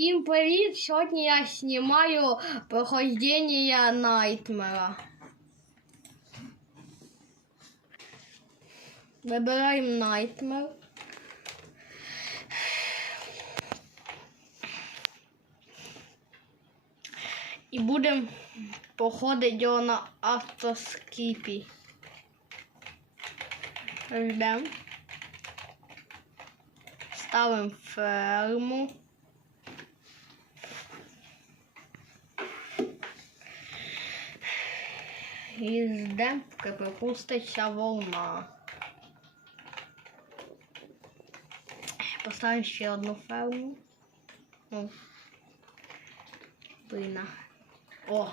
Всім привіт! Сьогодні я знімаю прохождення Найтмера. Вибираємо Найтмер. І будемо походити його на автоскіпі. Ждемо. Ставимо ферму. І ждемо, поки пропуститься волна. Поставимо ще одну ферму. Ну, блін. О!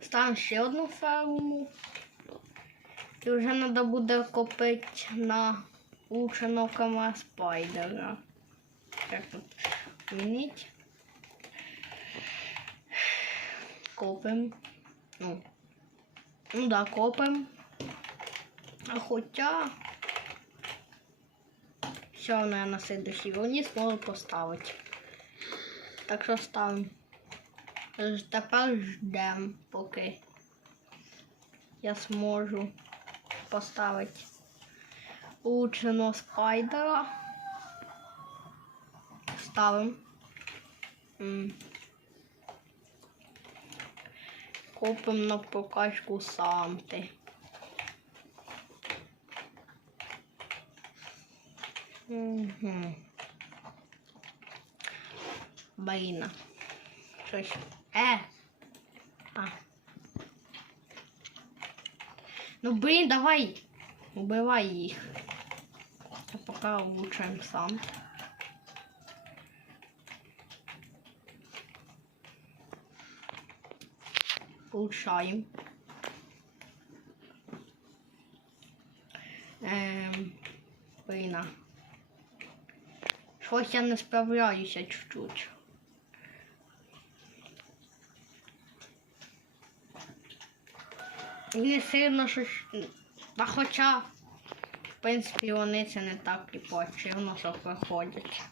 Ставимо ще одну ферму. І вже треба буде купити на ученого спайдера. Як тут змінити? Копим. Ну, ну да, копим. А хоча все я на следующий не зможу поставити. Так що ставимо. Ж- Тепер ждемо, поки я зможу поставити улучшеного спайдера. Ставимо. М. Купимо на прокачку Санти. Угу. Блін. Щось. Е. А. Ну блін, давай. Убивай їх. А поки улучшаємо сам. Улучшаємо. Ем, блін. а. Щось я не справляюся чуть-чуть. Не сильно щось. Та хоча, в принципі, вони це не так і почивно, що виходять.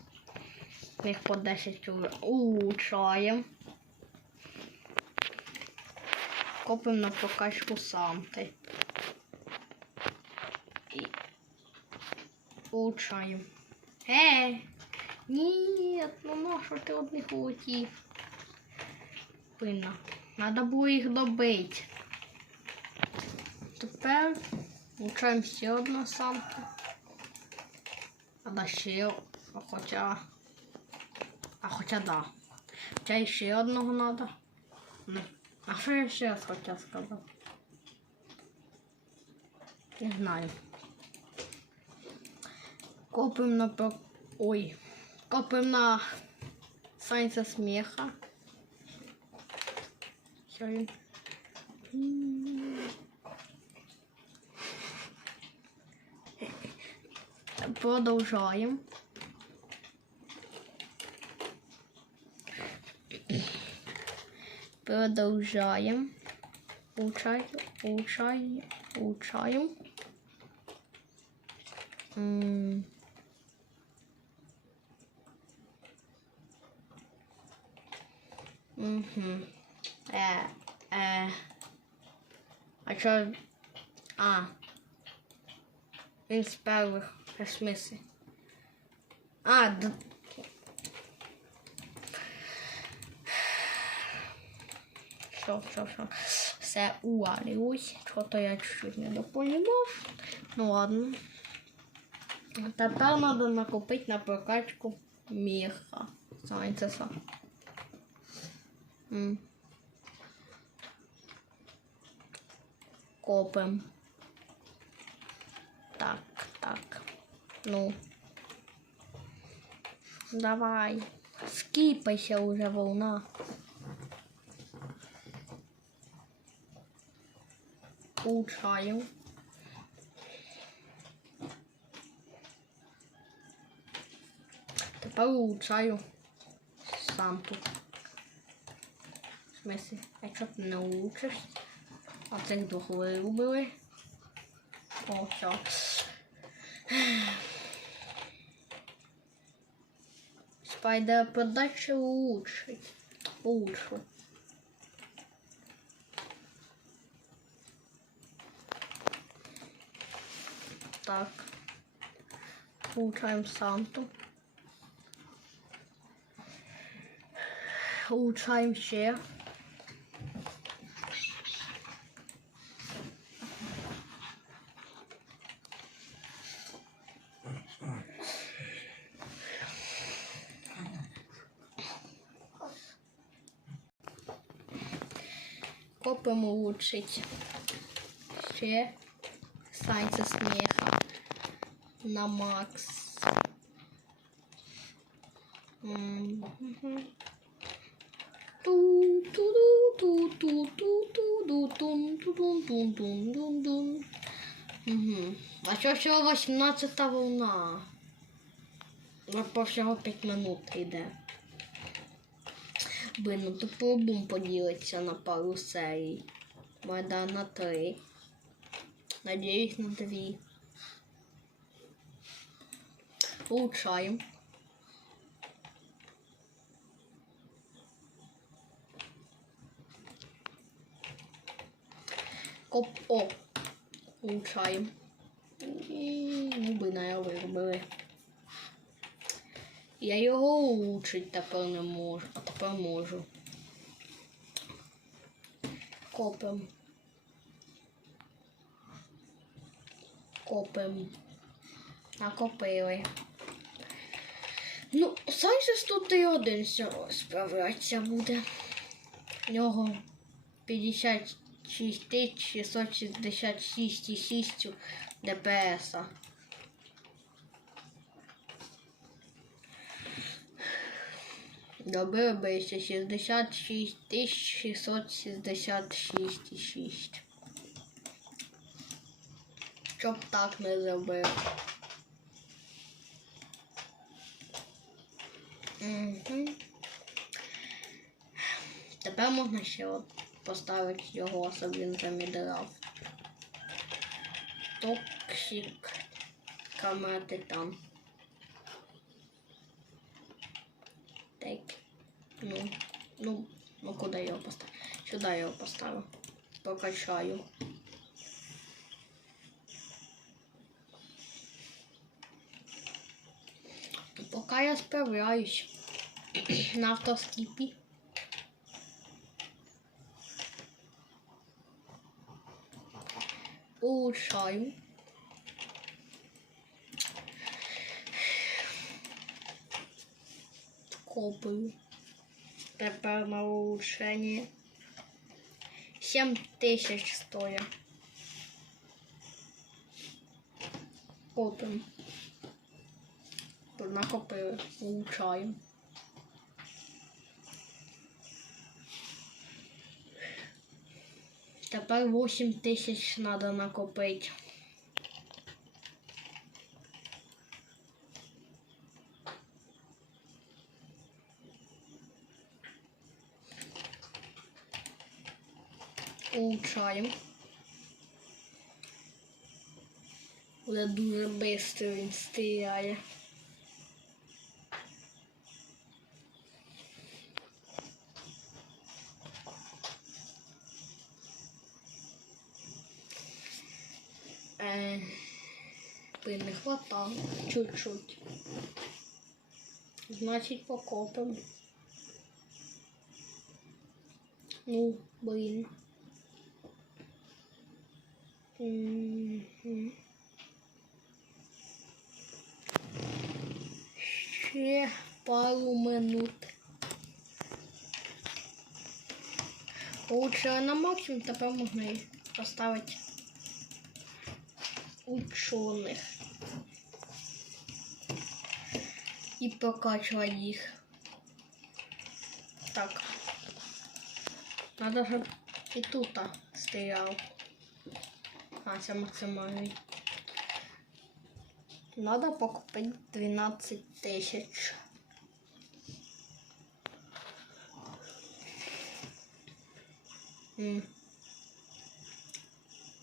В них по 10 уже улучшаємо. Копимо на прокачку Санти. І улучшаємо. Е, ні, ну на що ти одних улетів? Блін, треба було їх добити. Тепер влучаємо ще одну самку. А да ще, а хоча, а хоча да. Хоча ще одного треба. А що я ще раз хотів сказати? Не знаю. Копим на. Ой. Копим на Сайнса смеха. Все. М. Продовжаємо. Продовжаємо. Улучшаємо, улучшаємо, улучшаємо. М. Угу. Е, е. А що? А. Він з в смислі. А, д... Що, що, що? Все увалилось. Що-то я чуть-чуть не допонімав. Ну ладно. Тепер треба накопити на прокачку міха. Сайнцеса. Копим. Так, так. Ну. Давай. Скипайся уже, волна. Улучшаем. Тепер улучшаю сам тут. В смысле, якщо ти не улучшиш, а цих двох вирубили. О, все. Пойде подача улучшить. Улучшу. Так. Улучшаем Санту. Улучшаем ще. Копимо улучшить. Ще Сайце смеха на макс. Ту-ту-ду-ту-ту-ту-ду-тун-ту-дун-тун-тун-тун. А що всього 18 волна? По всього 5 минут йде. Блин, ну то по-любому поділиться на пару серій. Майда на три. Надеюсь на дві. Улучшаем. Коп. О. Улучшаем. І губи на виробили. Я його улучшить тепер не можу, а тепер можу. Копим. Копим. Накопили. Ну, Сайсис тут і один справлятися буде. В нього 56 666 ДПС. Добре би ще 66 666,6. Щоб так не зробив. Угу. Тепер можна ще от поставити його, щоб він замідрав. Токсик камети там. Так. Ну, ну, ну куди його поставив? Сюди його поставив. Прокачаю. Пока я справляюсь на автоскипе. Улучшаю. Копаю. Тепер на улучшення. 7 тисяч стоїть. Копим. накопили, улучшаємо. Тепер 8 тисяч треба накопити. Улучшаємо. Буде дуже швидко він стріляє. Блин, не хватало чуть-чуть. Значить, покопим. Ну, блин. Ще пару минут. Лучше на максимум, тепер можна їх поставити учених і прокачувати їх. Так. Надо щоб і тут стріляв. А, це максимальний. Надо покупити 12 тисяч.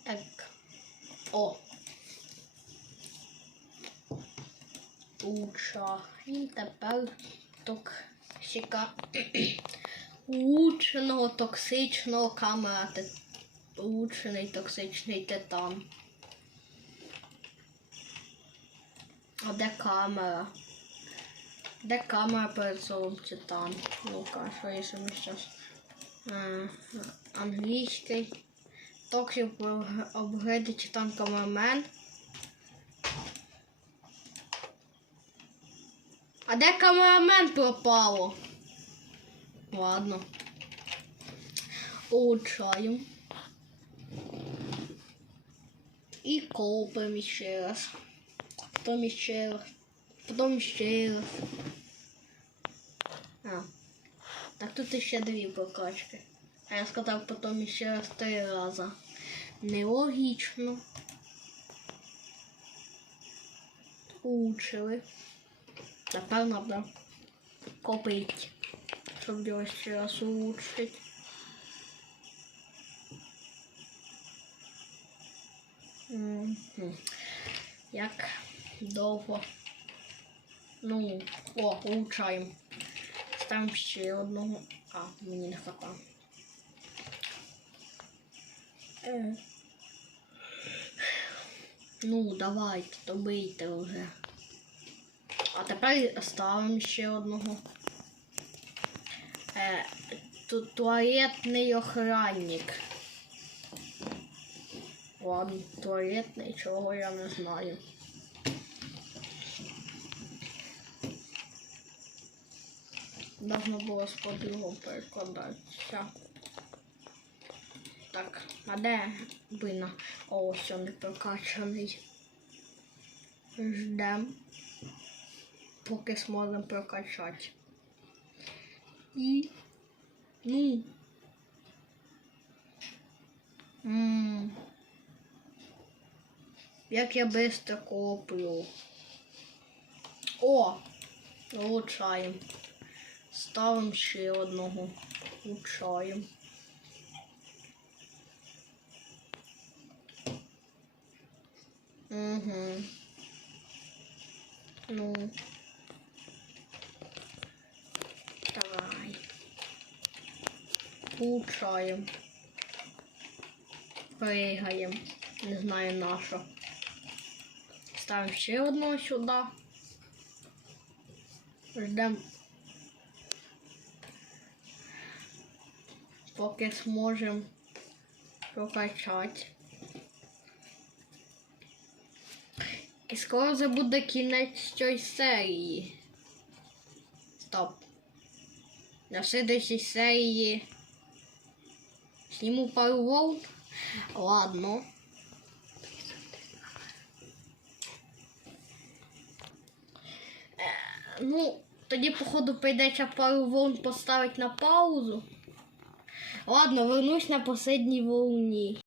Так. О. Лучша. І тепер токсика. Улучшеного токсичного камера. Улучшений токсичний титан. А де камера? Де камера перед словом титан? Ну-ка, що ще ми зараз? Е, Англійський. Токсик обгриди титан камермен. А де камерамен пропало? Ладно. Улучшаємо. І копаємо ще раз. Потім ще раз. Потім ще раз. А. Так тут ще дві прокачки. А я сказав потім ще раз три рази. Нелогічно. Улучшили. Тепер треба копити, щоб його ще раз улучшити. Мгм. Як довго. Ну, о, улучшаємо. Ставимо ще одного. А, мені не хватає. Е. Ну, давайте, добийте вже. А тепер ставимо ще одного. Е, тут туалетний охранник. Ладно, туалетний, чого я не знаю. Должно було з по-другому перекладатися. Так, а де бина? О, ось не прокачаний. Ждем, поки зможемо прокачати. І. Ну. М. Як я швидко коплю. О! Улучшаємо. Ставимо ще одного. Улучшаємо. Угу. Ну. Давай. Улучшаємо. Пригаємо. Не знаю на що. Ставимо ще одного сюди. Ждемо. Поки зможемо прокачати. І скоро вже буде кінець цієї серії. Стоп. На следующей серії зніму пару волн. Ладно. Е, Ну, тоді, походу, прийдеться пару волн поставити на паузу. Ладно, вернусь на последній волні.